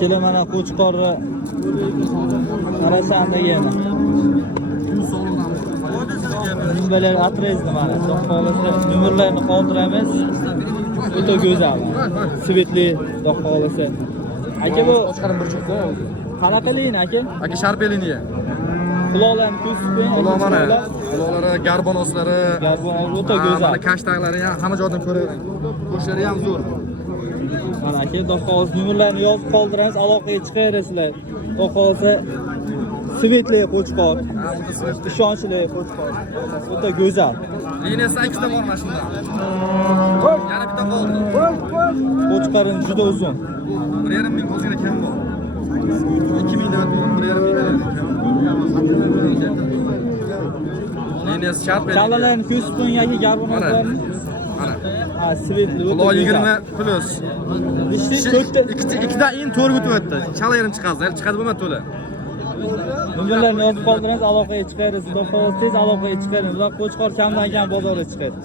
Akele mana qo'chqorni qarasam degani. Numberlar atrezdi mana. Do'qolasi nomerlarni qoldiramiz. O'ta go'zal. Svetli do'qolasi. Aka bu qanaqa lin aka? Aka sharpeliniya. Quloqlarni ko'rsatib, Quloq mana. Quloqlari, garbonoslari, o'ta go'zal. Mana kashtaklari ham hamma joydan ko'ravering. Go'shlari ham zo'r. Mana aka do'qoz nomerlarini yozib qoldiramiz, aloqaga chiqaverasizlar. Do'qozi svetli qo'chqor. Ishonchli qo'chqor. O'ta go'zal. Liniyasi ikkita bor mana shunda. Yana bitta qoldi. Qo'chqorin juda uzun. 1,5 ming o'zida kam bor. 2000 dan 1,5 ming. Liniyasi sharp. Challalarni ko'rsatib yoki garbonolarni. Mana. Ha, svetli. Quloq 20 plus. Ishni ikkidan in to'rga o'tyapti. Chala yarim chiqadi. Chiqadi bo'lmadi to'la. Nomerlarni yozib qoldiramiz, aloqaga chiqarasiz. Do'qoz tez aloqaga chiqaring. Ular qo'chqor kamdan kam bozorga chiqadi.